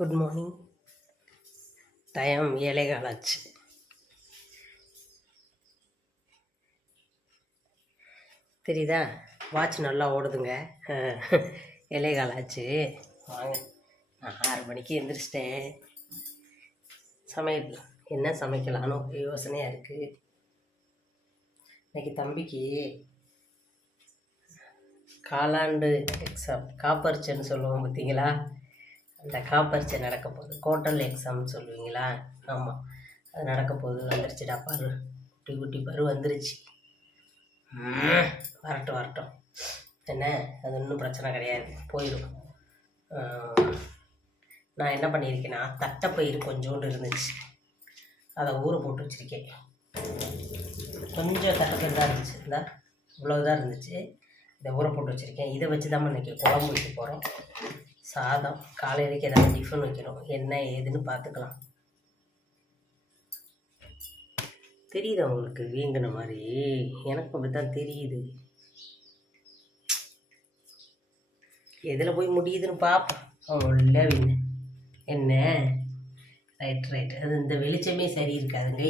Good morning. Time 7:15 ஆச்சு. தெரியுதா? Watch நல்லா ஓடுதுங்க. 7:15 ஆச்சு. வாங்க, நான் 6 மணிக்கு எழுந்திரிச்சிட்டேன். சமையல் என்ன சமைக்கலான்னு ஒரு யோசனையாக இருக்குது. இன்றைக்கி தம்பிக்கு காலாண்டு எக்ஸாம், காப்பரிச்சைன்னு சொல்லுவோம் பார்த்தீங்களா? அந்த காப்பரிச்சை நடக்க போகுது. கோட்டல் எக்ஸாம்னு சொல்லுவீங்களா? ஆமாம், அது நடக்க போகுது. வந்துருச்சுடா பரு, குட்டி குட்டி பரு வந்துருச்சு. வரட்டும் என்ன, அது ஒன்றும் பிரச்சனை கிடையாது, போயிடும். நான் என்ன பண்ணியிருக்கேன்னா, தட்டைப்பயிறு கொஞ்சோண்டு இருந்துச்சு, அதை ஊற போட்டு வச்சுருக்கேன். கொஞ்சம் தட்டைப்பயிறு தான் இருந்துச்சு, இந்த இவ்வளோதான் இருந்துச்சு. இதை ஊற போட்டு வச்சுருக்கேன். இதை வச்சு தான் இன்றைக்கி குழம்பு வைக்க போகிறோம். சாதம், காலையிலேக்கு ஏதாவது டிஃபன் வைக்கணும். என்ன ஏதுன்னு பார்த்துக்கலாம். தெரியுது அவங்களுக்கு வீங்கின மாதிரி? எனக்கு அப்படி தான் தெரியுது. எதில் போய் முடியுதுன்னு பார்ப்போம். அவங்க வீங்க என்ன. ரைட், அது இந்த வெளிச்சமே சரி இருக்காதுங்க.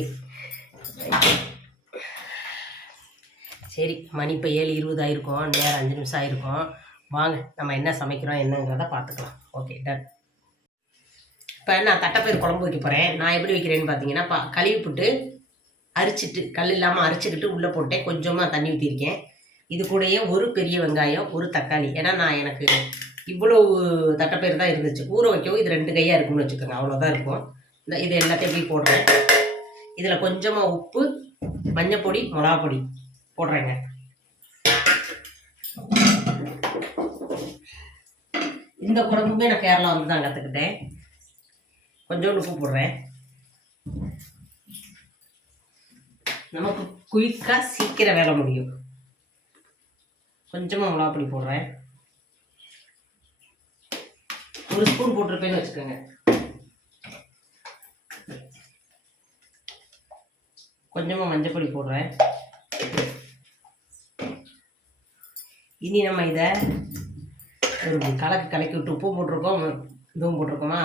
சரி, மணி இப்போ 7:20 ஆகிருக்கும். நேரம் 5 நிமிஷம் ஆகிருக்கும். வாங்க, நம்ம என்ன சமைக்கிறோம் என்னங்கிறத பார்த்துக்கலாம். Okay, done. இப்போ நான் தட்டைப்பயிறு குழம்பு வைக்க போகிறேன். நான் எப்படி வைக்கிறேன்னு பார்த்தீங்கன்னா, கழுவி போட்டு அரிச்சிட்டு, கல் இல்லாமல் அரிச்சிக்கிட்டு உள்ளே போட்டேன். கொஞ்சமாக தண்ணி ஊற்றிருக்கேன். இது கூடயே ஒரு பெரிய வெங்காயம், ஒரு தக்காளி. ஏன்னா எனக்கு இவ்வளோ தட்டைப்பயிறு தான் இருந்துச்சு. ஊற வைக்கவும் இது 2 கையாக இருக்கும்னு வச்சுக்கோங்க, அவ்வளோதான் இருக்கும். இது எல்லாத்தையும் எப்படி போடுறேன். இதில் கொஞ்சமாக உப்பு, மஞ்சப்பொடி, மிளகாப்பொடி போடுறேங்க. இந்த குழம்புமே நான் கேரளா வந்து தான் கற்றுக்கிட்டேன். கொஞ்சோண்டு உப்பு போடுறேன். நமக்கு குயிக்காக சீக்கிரம் வேலை முடியும். கொஞ்சமாக மிளகாப்பொடி போடுறேன். ஒரு ஸ்பூன் போட்டிருப்பேன்னு வச்சுக்கோங்க. கொஞ்சமாக மஞ்சப்பொடி போடுறேன். இனி நம்ம இதை ஒரு கலக்கி விட்டு உப்பு போட்டிருக்கோம், இதுவும் போட்டிருக்கோமா.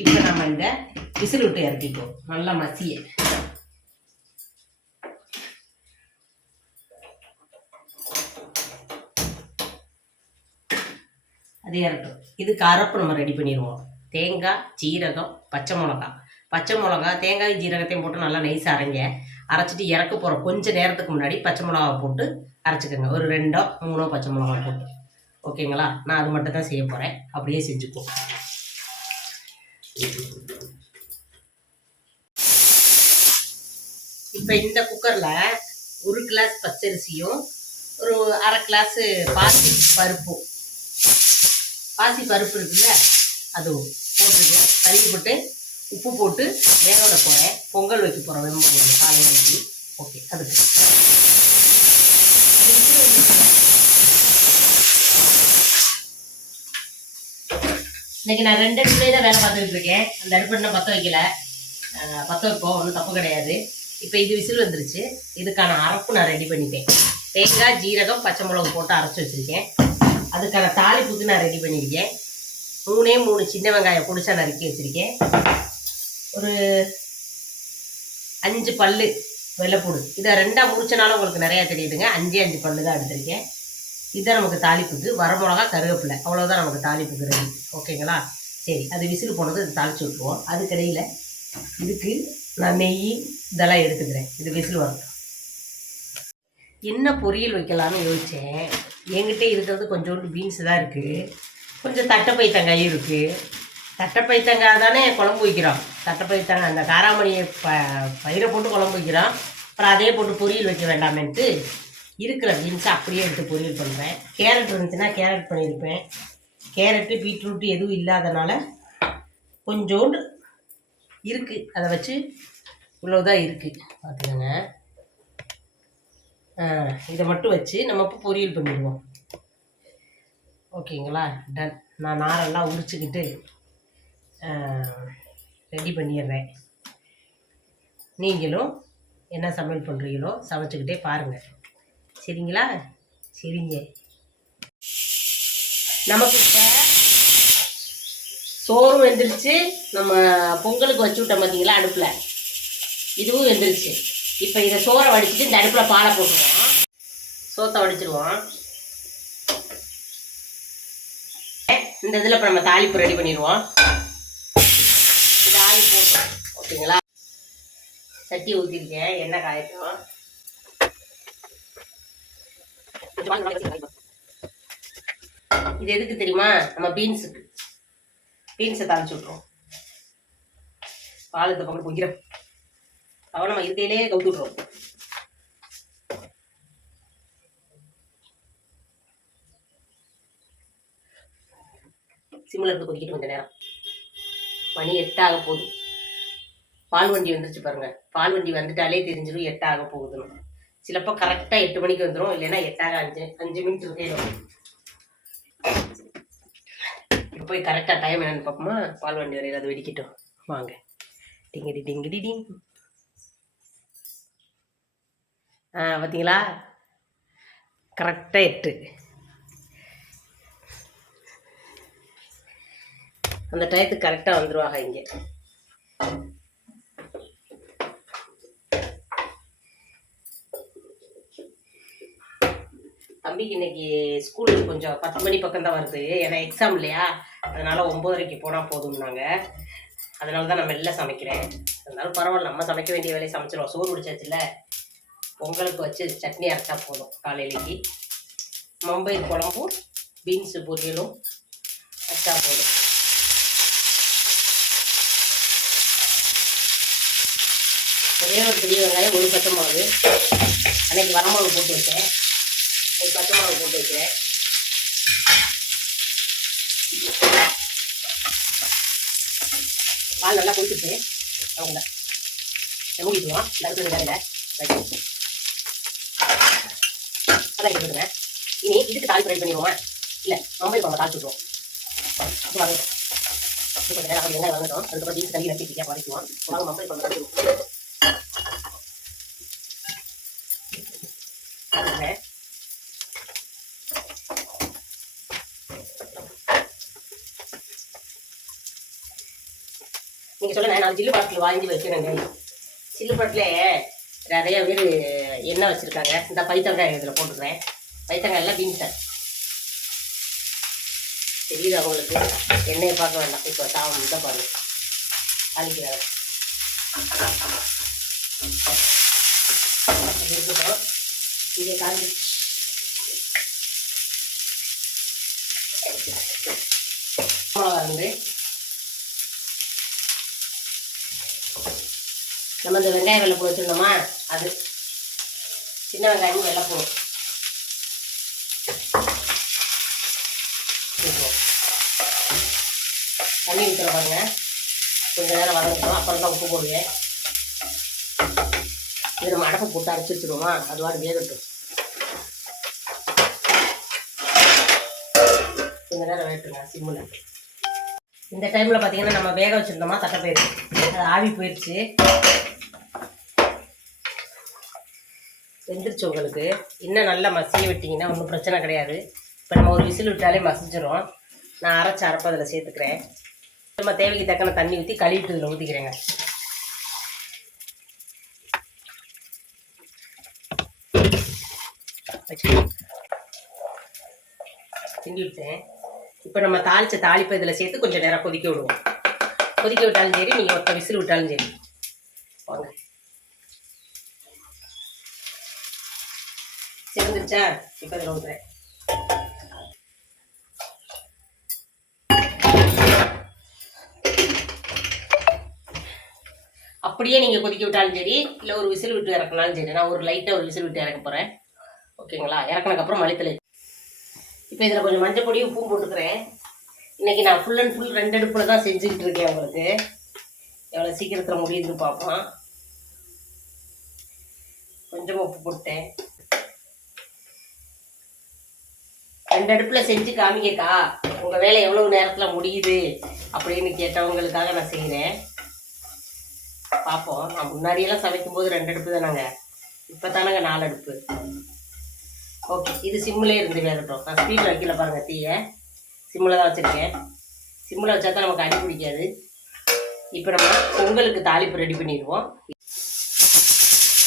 இப்போ நம்ம இதை விசில் விட்டு இறக்கிப்போம், நல்லா மசிய. அது இறட்டும். இதுக்கு அரைப்பு நம்ம ரெடி பண்ணிடுவோம். தேங்காய், ஜீரகம், பச்சை மிளகா, தேங்காய் ஜீரகத்தையும் போட்டு நல்லா நைஸாக அரைச்சிட்டு இறக்க போகிறோம். கொஞ்சம் நேரத்துக்கு முன்னாடி பச்சை மிளகா போட்டு அரைச்சிக்கோங்க. ஒரு 2 3 பச்சை மிளகா போட்டு. ஓகேங்களா? நான் அது மட்டும் தான் செய்ய போகிறேன். அப்படியே செஞ்சுக்குவோம். இப்போ இந்த குக்கரில் 1 கிளாஸ் பச்சரிசியும் ஒரு 1/2 கிளாஸு பாசி பருப்பு இருக்குல்ல, அதுவும் போட்டுருக்கு. தண்ணி போட்டு உப்பு போட்டு வேக விட போகிறேன். பொங்கல் வைக்க போகிறோம், வெம்பொங்கல் காலையில் வச்சு. ஓகே, அதுக்கு இன்னைக்கு நான் 2 அடுப்புலேயே தான் வேலை பார்த்துக்கிட்டு இருக்கேன். அந்த அடுப்பு இன்னும் பற்ற வைக்கல. பற்ற வைப்போம், ஒன்றும் தப்பு கிடையாது. இப்போ இது விசில் வந்துருச்சு. இதுக்கான அரைப்பு நான் ரெடி பண்ணிட்டேன். தேங்காய், ஜீரகம், பச்சை மிளகு போட்டு அரைச்சி வச்சுருக்கேன். அதுக்கான தாளிப்புக்கு நான் ரெடி பண்ணியிருக்கேன். 3 சின்ன வெங்காயம் பொடிசா நறுக்கி வச்சுருக்கேன். ஒரு 5 பல்லு வெள்ளைப்பூடு. இதை 2ஆக முடிச்சனாலும் உங்களுக்கு நிறையா தெரியுதுங்க. 5 பல்லு தான் எடுத்திருக்கேன். இதுதான் நமக்கு தாளிப்புக்கு. வரமிளகா, கருவேப்பிலை, அவ்வளோதான் நமக்கு தாளிப்புக்கு ரெடி. ஓகேங்களா? சரி, அது விசில் போனது அது தாளித்து விட்டுருவோம். அதுக்கிடையில் இதுக்கு நான் நெய் இதெல்லாம் எடுத்துக்கிறேன். இது விசில் வரட்டும். என்ன பொரியல் வைக்கலான்னு யோசித்தேன். என்கிட்ட இருக்கிறது கொஞ்சோண்டு பீன்ஸ் தான் இருக்குது, கொஞ்சம் தட்டைப்பயித்தங்காயும் இருக்குது. தட்டைப்பயித்தங்காய் தானே குழம்பு வைக்கிறோம். தட்டைப்பயித்தங்காய் அந்த காராமணியை பயிரை போட்டு குழம்பு வைக்கிறோம். அப்புறம் அதே போட்டு பொரியல் வைக்க வேண்டாமேன்ட்டு இருக்கிற பீன்ஸை அப்படியே எடுத்து பொரியல் பண்ணுறேன். கேரட் இருந்துச்சுன்னா கேரட் பண்ணியிருப்பேன். கேரட்டு, பீட்ரூட்டு எதுவும் இல்லாதனால கொஞ்சோண்டு இருக்குது, அதை வச்சு இவ்வளோதான் இருக்குது. பார்த்துக்கோங்க. இதை மட்டும் வச்சு நம்ம இப்போ பொரியல் பண்ணிடுவோம். ஓகேங்களா? டன். நான் நாரெல்லாம் உரிச்சுக்கிட்டு ரெடி பண்ணிடுறேன். நீங்களும் என்ன சமையல் பண்ணுறீங்களோ சமைச்சிக்கிட்டே பாருங்கள். சரிங்களா? சரிங்க. நமக்கு இப்போ சோறும் வெந்துருச்சு. நம்ம பொங்கலுக்கு வச்சு விட்டோம் பார்த்தீங்களா அடுப்பில், இதுவும் வெந்துருச்சு. இப்போ இதை சோறை வடிச்சிட்டு இந்த அடுப்பில் பாலை போட்டுருவோம். சோத்தை வடிச்சிருவோம். இந்த இதில் இப்போ நம்ம தாளிப்பு ரெடி பண்ணிடுவோம். இந்த ஆளி போட்டுருவோம். ஓகேங்களா? சட்டி ஊற்றிருக்கேன், எண்ணெய் காயட்டும். இது எதுக்கு தெரியுமா? நம்ம பீன்ஸுக்கு. பீன்ஸை தாளிச்சு விட்ருவோம். பால் இந்த பக்கம் பொய்க்கிறோம். அவன் நம்ம இருக்கையிலே கவுத்து விட்ருவோம். சிம்மில் இருந்து கொதிக்கிட்டு கொஞ்சம் நேரம். மணி 8 ஆக போகுது. பால் வண்டி வந்துருச்சு பாருங்க. பால் வண்டி வந்துட்டாலே தெரிஞ்சிடும் 8 ஆக போகுதுன்னு. சிலப்போ கரெக்டாக 8 மணிக்கு வந்துடும், இல்லைன்னா 8 5 மினிட் இருக்கேன். இப்போ போய் கரெக்டாக டைம் என்னன்னு பார்ப்போமா? பால் வண்டி வரையில் அது வெடிக்கட்டும். வாங்க. டிங்கிடி டிங்கிடி டிங். பார்த்தீங்களா? கரெக்டாக 8. அந்த டயத்துக்கு கரெக்டாக வந்துடுவாங்க இங்கே. தம்பிக்கு இன்னைக்கு ஸ்கூல் கொஞ்சம் 10 மணி பக்கம் தான் வருது. ஏன்னா எக்ஸாம் இல்லையா, அதனால 9:30க்கு போனால் போதும்னாங்க. அதனால தான் நான் மெல்ல சமைக்கிறேன். அதனால பரவாயில்ல, நம்ம சமைக்க வேண்டிய வேலையை சமைச்சிருவோம். சோறு பிடிச்சாச்சுல, பொங்கலுக்கு வச்சு சட்னி அரைச்சா போதும். காலையிலேக்கு மம்பை குழம்பும் பீன்ஸு பொரியலும் வச்சா போதும். ஒரே ஒரு பெரிய வெங்காயம், ஒரு பச்சை மிளகு. அன்னைக்கு வரமிளகு போட்டு வச்சேன், ஒரு பச்சை மிளகு போட்டு வைக்கிறேன். பால் நல்லா குடிச்சிட்டு அவங்க மூடிக்குவோம். அடுத்தது வேலையில் அதான் எடுத்துடுங்க. இனி இதுக்கு தாளிப்பு ரெடி பண்ணிடுவோம். இல்லை, மொபைல் நம்ம தாளிச்சு விட்டுருவோம். அப்போ வாங்க, கொஞ்சம் நேரம் வெங்காயம் வாங்கட்டும். அதுக்கப்புறம் பீன்ஸ் தள்ளி வச்சுட்டு வரைக்குவோம். வாங்க, மொபைல் பண்ண தாளிச்சுடுவோம். நீங்கள் சொல்லுங்க, நான் சில்லு பாட்டில் வாங்கி வைக்கிறேங்க. சில்லு பாட்டில் நிறைய பேர் எண்ணெய் வச்சுருக்காங்க. இந்த பைத்தங்காய் இதில் போட்டுக்கிறேன். பைத்தங்காயெல்லாம் பீன்ஸை தெரியுது அவங்களுக்கு. எண்ணெயை பார்க்க வேண்டாம். இப்போ சாதம் இதை பாருங்க, தாளிக்கிறாங்க. இருக்கட்டும், இதை தாண்டி மிளகா வந்து நம்ம இந்த வெங்காயம் வெள்ளைப்பூ வச்சுருந்தோமா, அது சின்ன வெங்காயமும் வெள்ளைப்பூ தண்ணி ஊற்றுற பாருங்க. கொஞ்சம் நேரம் வதங்கட்டும், அப்புறம் தான் உப்பு போடுவேன். இது நம்ம அடப்பை போட்டு அரைச்சி வச்சுருவோமா, அது வாடு வேகட்டும். கொஞ்சம் நேரம் வேகட்டுங்க சிம்மில். இந்த டைமில் பார்த்தீங்கன்னா நம்ம வேக வச்சுருந்தோமா தட்டைப்பயிறு, அது ஆவி போயிடுச்சு, வெந்துருச்சு உங்களுக்கு. இன்னும் நல்லா மசிய விட்டிங்கன்னா ஒன்றும் பிரச்சனை கிடையாது. இப்போ நம்ம ஒரு விசில் விட்டாலே மசிச்சிடும். நான் அரைச்சி அரைப்பை அதில் சேர்த்துக்கிறேன். நம்ம தேவைக்கு தக்கன தண்ணி ஊற்றி கழுவிட்டு இதில் ஊற்றிக்கிறேங்க. கிண்டி விட்டேன். இப்போ நம்ம தாளித்த தாளிப்பை இதில் சேர்த்து கொஞ்சம் நேரம் கொதிக்க விடுவோம். கொதிக்க விட்டாலும் சரி, நீங்கள் ஒருத்த விசில் விட்டாலும் சரி. வாங்க, சேர்ந்துருச்சா? இப்போ இதில் ஊற்றுறேன். அப்படியே நீங்கள் கொதிக்க விட்டாலும் சரி, இல்லை ஒரு விசில் விட்டு இறக்கினாலும் சரி. நான் ஒரு லைட்டாக ஒரு விசில் விட்டு இறக்க போகிறேன். ஓகேங்களா? இறக்குனதுக்கப்புறம் மல்லித்தலை. இப்போ இதில் கொஞ்சம் மஞ்சள் பொடியும் உப்பும் போட்டுக்கிறேன். இன்றைக்கி நான் ஃபுல் அண்ட் ஃபுல் 2 அடுப்பில் தான் செஞ்சுக்கிட்டு இருக்கேன். உங்களுக்கு எவ்வளோ சீக்கிரத்தில் முடியுதுன்னு பார்ப்போம். கொஞ்சமாக உப்பு போட்டேன். 2 அடுப்பில் செஞ்சு காமிக்கக்கா, உங்கள் வேலை எவ்வளோ நேரத்தில் முடியுது அப்படின்னு கேட்டவங்களுக்காக நான் செய்கிறேன். பார்ப்போம். நான் முன்னாடியெல்லாம் சமைக்கும்போது 2 அடுப்பு தானாங்க, இப்போ தானங்க 4 அடுப்பு. ஓகே, இது சிம்மிலே இருந்து வேகட்டும். நான் ஸ்பீடில் வைக்கல பாருங்கள், தீயை சிம்மில் தான் வச்சுருக்கேன். சிம்மில் வச்சா தான் நமக்கு அடி பிடிக்காது. இப்போ நம்ம பொங்கலுக்கு தாளிப்பு ரெடி பண்ணிடுவோம்.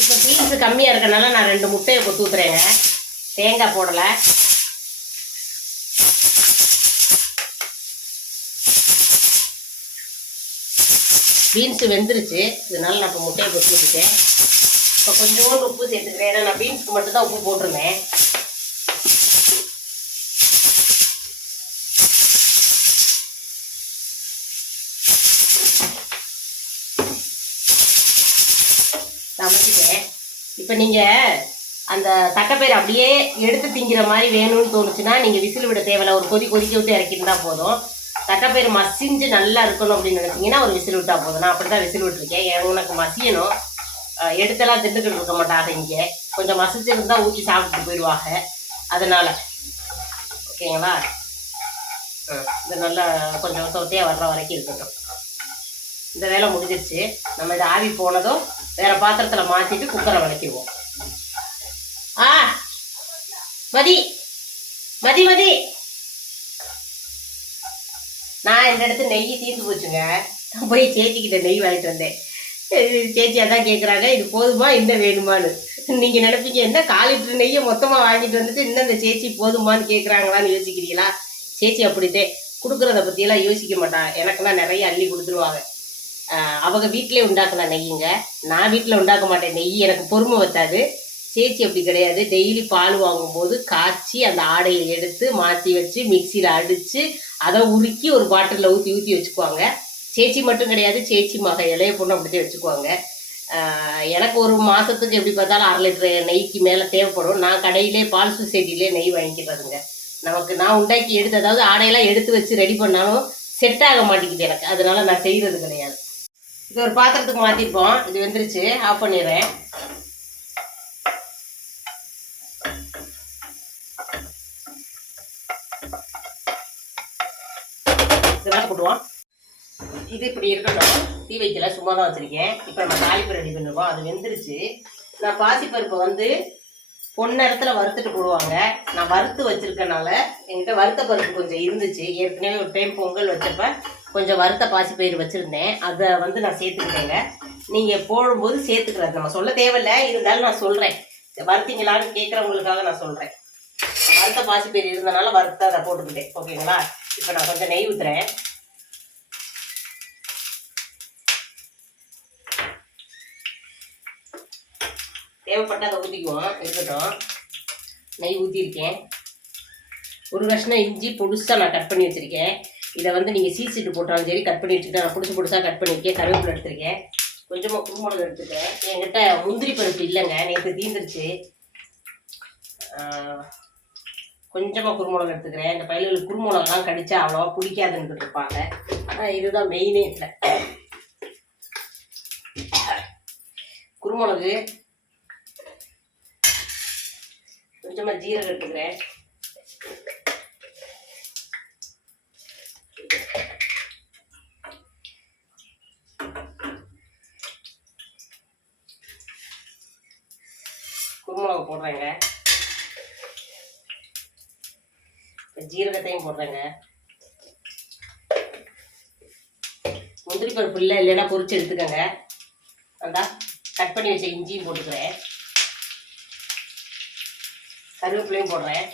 இப்போ பீன்ஸு கம்மியாக இருக்கனால நான் 2 முட்டையை கொத்து ஊற்றுறேங்க. தேங்காய் போடலை. பீன்ஸு வெந்துருச்சு, இதனால நான் இப்போ முட்டையை கொத்து ஊற்றிட்டேன். இப்போ கொஞ்சோண்டு உப்பு சேர்த்துக்கிறேன், ஏன்னா நான் பீன்ஸுக்கு மட்டும்தான் உப்பு போட்டிருந்தேன். சமைச்சிட்டேன். இப்போ நீங்கள் அந்த தட்டைப்பயிறு அப்படியே எடுத்து திங்கிற மாதிரி வேணும்னு தோணுச்சுன்னா நீங்கள் விசில் விட தேவையில்ல, ஒரு கொதிக்க விட்டு இறக்கிருந்தா போதும். தட்டைப்பயிறு மசிஞ்சு நல்லா இருக்கணும் அப்படின்னு நினச்சிங்கன்னா ஒரு விசில் விட்டால் போதும். நான் அப்படி தான் விசில் விட்டுருக்கேன். உனக்கு மசியணும், எடுத்தெல்லாம் திண்டுக்கிட்டு இருக்க மாட்டாங்க. இங்கே கொஞ்சம் மசிச்சிருந்தா ஊற்றி சாப்பிட்டுட்டு போயிடுவாங்க, அதனால். ஓகேங்களா? இது நல்லா கொஞ்சம் சொத்தையாக வர்ற வரைக்கும் இருக்கட்டும். இந்த வேலை முடிஞ்சிருச்சு. நம்ம இதை ஆவி போனதும் வேறு பாத்திரத்தில் மாற்றிட்டு குக்கரை வதக்கிடுவோம். மதி மதி மதி நான் இந்த இடத்துல நெய் தீர்ந்து போச்சுங்க. நான் போய் சேச்சிக்கிட்ட நெய் வாங்கிட்டு வந்தேன். சேச்சி அதான் கேட்குறாங்க, இது போதுமா இன்னும் வேணுமான்னு. நீங்கள் நினைப்பீங்க என்ன 4 லிட்டர் நெய்யை மொத்தமாக வாங்கிட்டு வந்துட்டு இன்னும் இந்த சேச்சி போதுமான்னு கேட்குறாங்களான்னு யோசிக்கிறீங்களா? சேச்சி அப்படித்தே கொடுக்குறத பற்றியெல்லாம் யோசிக்க மாட்டான். எனக்கெல்லாம் நிறைய அள்ளி கொடுத்துருவாங்க. அவங்க வீட்டிலே உண்டாக்குன நெய்யுங்க. நான் வீட்டில் உண்டாக்க மாட்டேன் நெய், எனக்கு பொறுமை வத்தாது. சேச்சி அப்படி கிடையாது. டெய்லி பால் வாங்கும்போது காய்ச்சி அந்த ஆடையை எடுத்து மாற்றி வச்சு மிக்சியில் அடித்து அதை உருக்கி ஒரு பாட்டிலில் ஊற்றி வச்சுக்குவாங்க. சேச்சி மட்டும் கிடையாது, சேச்சி மக இளைய பொண்ணு அப்படித்தான் வச்சுக்குவாங்க. எனக்கு ஒரு மாதத்துக்கு எப்படி பார்த்தாலும் 1/2 லிட்டர் நெய்க்கு மேலே தேவைப்படும். நான் கடையிலே பால் சொசைட்டிலே நெய் வாங்கிக்கிறதுங்க. நான் உண்டாக்கி எடுத்து, அதாவது ஆடையெல்லாம் எடுத்து வச்சு ரெடி பண்ணாலும் செட் ஆக மாட்டேங்குது எனக்கு, அதனால நான் செய்கிறது கிடையாது. இது ஒரு பாத்திரத்துக்கு மாற்றிருப்போம். இது வெந்துருச்சு, ஆஃப் பண்ணிடுறேன். இதெல்லாம் போட்டுவோம். இது இப்படி இருக்கட்டும், தீ வைக்கல, சும்மா தான் வச்சுருக்கேன். இப்போ நம்ம தாளிப்பு ரெடி பண்ணிடுவோம். அது வெந்துருச்சு. நான் பாசிப்பருப்பை வந்து பொன்னேரத்தில் வறுத்துட்டு போடுவாங்க. நான் வறுத்து வச்சுருக்கனால என்கிட்ட வறுத்த பருப்பு கொஞ்சம் இருந்துச்சு. ஏற்கனவே ஒரு டைம் பொங்கல் வச்சப்போ கொஞ்சம் வறுத்த பாசிப்பயிறு வச்சுருந்தேன். அதை வந்து நான் சேர்த்துக்கிட்டேங்க. நீங்கள் போடும்போது சேர்த்துக்கிறது நம்ம சொல்ல தேவையில்லை, இருந்தாலும் நான் சொல்கிறேன். வறுத்தீங்களான்னு கேட்குறவங்களுக்காக நான் சொல்கிறேன். வறுத்த பாசிப்பயிறு இருந்தனால வறுத்த அதை போட்டுக்கிட்டேன். ஓகேங்களா? இப்போ நான் கொஞ்சம் நெய் ஊற்றுறேன். தேவைப்பட்ட அதை ஊற்றிக்குவோம். இருக்கட்டும், நெய் ஊற்றிருக்கேன். ஒரு கஷ்டம் இஞ்சி பொடுசாக நான் கட் பண்ணி வச்சுருக்கேன். இதை வந்து நீங்கள் சீசிட்டு போட்டாலும் சரி, கட் பண்ணி வச்சுக்கிட்டு நான் பொடுசாக கட் பண்ணியிருக்கேன். கருவேப்பிலை எடுத்துருக்கேன், கொஞ்சமாக குருமிளகு எடுத்துருக்கேன். என்கிட்ட முந்திரி பருப்பு இல்லைங்க, நேற்று தீர்ந்துருச்சு. கொஞ்சமாக குருமிளகு எடுத்துக்கிறேன். இந்த பயிர்களுக்கு குருமிளகுலாம் கடிச்சா அவ்வளோவா பிடிக்காதுன்னு இருப்பாங்க. ஆனால் இதுதான் மெயினே. இல்லை, குருமிளகு, கொஞ்சமாக ஜீரகம் எடுத்துக்கிறேன். குருமிளகு போடுறேங்க, ஜீரகத்தையும் போடுறேங்க. முந்திரி பருப்பு இல்லைன்னா பொரிச்சு எடுத்துக்கோங்க. அதான் கட் பண்ணி வச்ச இஞ்சியும் போட்டுக்கிறேன், கருவேப்பிலையும் போடுறேன்.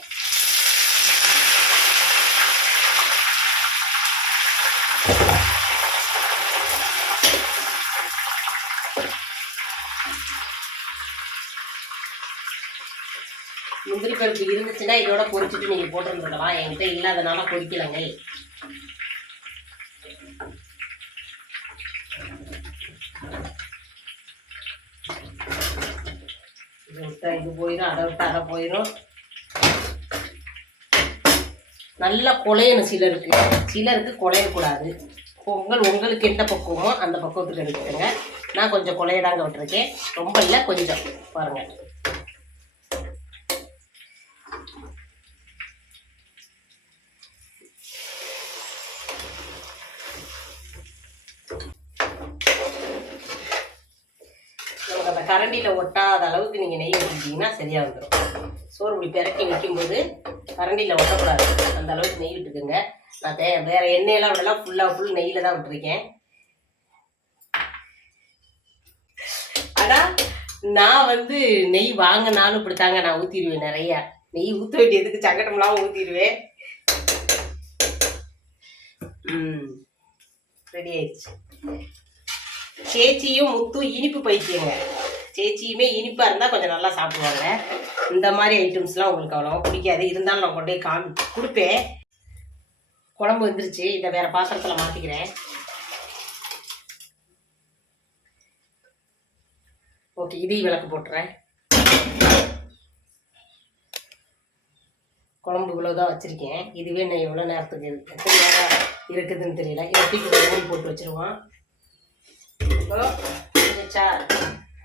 முந்திரி பருப்பு இருந்துச்சுன்னா இதோட பொரிச்சுட்டு நீங்கள் போட்டுருந்துருக்கலாம். என்கிட்ட இல்லாதனால பொரிக்கலைங்க. இது விட்டா இது போயிடும், அதை விட்டா அதை போயிடும். நல்லா குழையணும். சிலருக்கு குழையக்கூடாது. உங்களுக்கு என்ன பக்குவமோ அந்த பக்குவத்துக்கு எடுத்துக்கோங்க. நான் கொஞ்சம் குழையதாங்க விட்டுருக்கேன், ரொம்ப இல்லை, கொஞ்சம் பாருங்கள். நமக்கு அந்த கரண்டியில் ஒட்டாத அளவுக்கு நீங்கள் நெய் ஊற்றிட்டீங்கன்னா சரியாக வந்துடும். சோறு இப்படி பிறக்கி வைக்கும்போது கரண்டியில் ஒட்டக்கூடாது, அந்த அளவுக்கு நெய் விட்டுக்குங்க. நான் வேற எண்ணெயெல்லாம் விடலாம், ஃபுல் நெய்யில் தான் விட்டுருக்கேன். ஆனால் நான் வந்து நெய் வாங்கினாலும் இப்படித்தாங்க நான் ஊற்றிடுவேன். நிறையா நெய் ஊற்ற வேண்டியதுக்கு சங்கடம்லாம் ஊற்றிடுவேன். ரெடி ஆயிடுச்சு. சேச்சியும் முத்தும் இனிப்பு பைத்தியங்க. சேச்சியுமே இனிப்பாக இருந்தால் கொஞ்சம் நல்லா சாப்பிடுவாங்க. இந்த மாதிரி ஐட்டம்ஸ்லாம் உங்களுக்கு அவ்வளோவா பிடிக்காது. இருந்தாலும் நான் கொண்டே கொடுப்பேன். குழம்பு வந்துருச்சு. இதை வேறு பாத்திரத்தில் மாற்றிக்கிறேன். ஓகே, இதையும் விளக்கு போட்டுறேன். குழம்பு இவ்வளோதான் வச்சுருக்கேன். இதுவே நான் எவ்வளோ நேரத்துக்கு எத்தனை நேரம் இருக்குதுன்னு தெரியல. எப்படி மூடி போட்டு வச்சுருவோம். இப்போ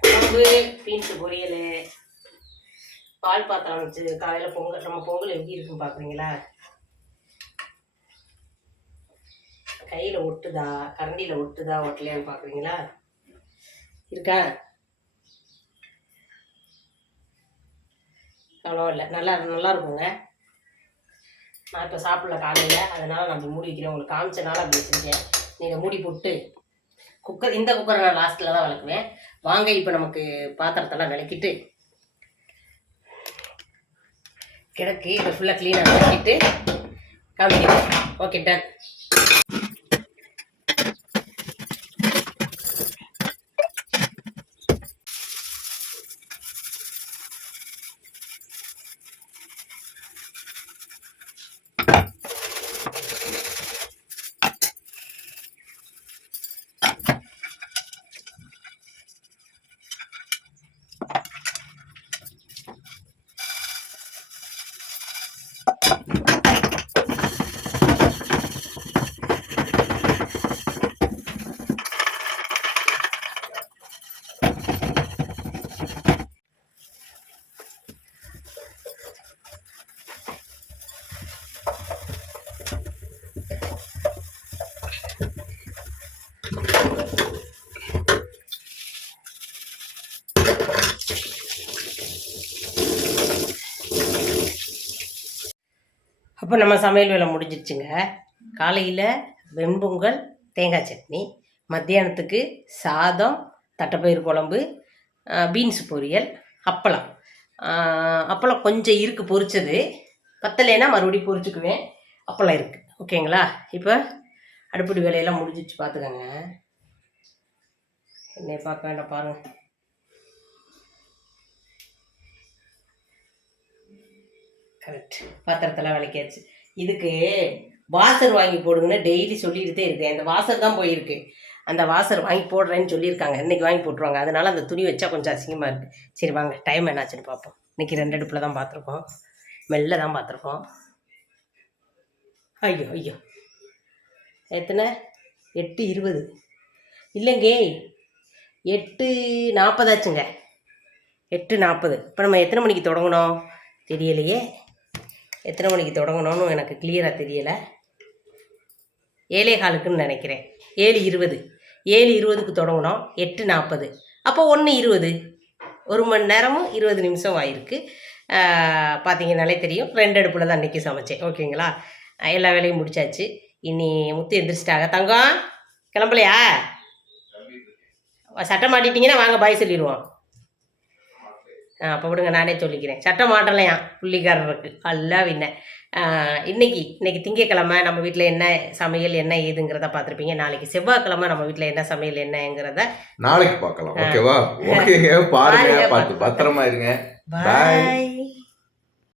குழம்பு, பீன்ஸு பொரியல், பால் பாத்திரம் வச்சு காலையில் பொங்கல். நம்ம பொங்கல் எப்படி இருக்குன்னு பார்க்குறீங்களா? கையில் ஒட்டுதா, கரண்டியில் ஒட்டுதா, ஒட்டலையான்னு பார்க்குறீங்களா? இருக்கா? அவ்வளோ இல்லை, நல்லா இருக்குங்க. நான் இப்போ சாப்பிடல காலையில், அதனால் நான் அப்படி மூடி வைக்கிறேன். உங்களுக்கு காமிச்சனால அப்படி வச்சுருக்கேன். நீங்கள் மூடி போட்டு குக்கர், இந்த குக்கரை நான் லாஸ்ட்டில் தான் விளக்குவேன். வாங்க இப்போ நமக்கு பாத்திரத்தெல்லாம் விளக்கிட்டு கிடக்கு இதை ஃபுல்லாக க்ளீனாக விளக்கிட்டு காமிக்கிறேன். Okay, done. அப்போ நம்ம சமையல் வேலை முடிஞ்சிடுச்சுங்க. காலையில் வெண்பொங்கல், தேங்காய் சட்னி, மத்தியானத்துக்கு சாதம், தட்டைப்பயிறு குழம்பு, பீன்ஸ் பொரியல், அப்பளம். அப்பளம் கொஞ்சம் இருக்குது பொரிச்சது, பத்தலைன்னா மறுபடியும் பொரிச்சுக்குவேன். அப்பளம் இருக்குது. ஓகேங்களா? இப்போ அடுப்படி வேலையெல்லாம் முடிஞ்சிச்சு, பார்த்துக்கோங்க. என்னை பார்க்க வேண்டாம், பாருங்கள். கரெக்ட், பாத்திரத்தெல்லாம் விளக்கியாச்சு. இதுக்கு வாசர் வாங்கி போடுங்கன்னு டெய்லி சொல்லிகிட்டே இருக்கேன். அந்த வாசர் தான் போயிருக்கு. அந்த வாசர் வாங்கி போடுறேன்னு சொல்லியிருக்காங்க. இன்றைக்கி வாங்கி போட்டுருவாங்க. அதனால் அந்த துணி வச்சா கொஞ்சம் அசிங்கமாக இருக்குது. சரி வாங்க, டைம் என்னாச்சுன்னு பார்ப்போம். இன்றைக்கி 2 அடுப்பில் தான் பார்த்துருக்கோம், மெல்ல தான் பார்த்துருக்கோம். ஐயோ எத்தனை? 8:20 இல்லைங்க, 8:40 ஆச்சுங்க. 8:40. இப்போ நம்ம எத்தனை மணிக்கு தொடங்கணும் தெரியலையே. எத்தனை மணிக்கு தொடங்கணும்னு எனக்கு கிளியராக தெரியலை. 7:15க்குன்னு நினைக்கிறேன். 7:20. 7:20க்கு தொடங்கணும். 8:40. அப்போ 1:20. 1 மணி நேரமும் 20 நிமிஷம் ஆயிருக்கு. பார்த்தீங்கன்னாலே தெரியும். 2 அடுப்பில் தான் அன்றைக்கி சமைச்சேன். ஓகேங்களா? எல்லா வேலையும் முடிச்சாச்சு. இனி முத்து எந்திரிச்சிட்டாங்க. தங்கம் கிளம்பலையா? சட்டம் மாட்டிட்டிங்கன்னா வாங்க பாய் சொல்லிடுவோம். அப்போ விடுங்க, நானே சொல்லிக்கிறேன். சட்டம் மாட்டலையா புள்ளிக்காரருக்கு அல்ல வின்ன. இன்னைக்கு திங்கக்கிழமை நம்ம வீட்டில் என்ன சமையல் என்ன ஏதுங்கிறத பார்த்துருப்பீங்க. நாளைக்கு செவ்வாய்க்கிழமை நம்ம வீட்டில் என்ன சமையல் என்னங்கிறத நாளைக்கு பார்க்கலாம். ஓகேவா? ஓகேங்க, பாருங்க, பார்த்து பத்திரமா இருங்க. பாய்.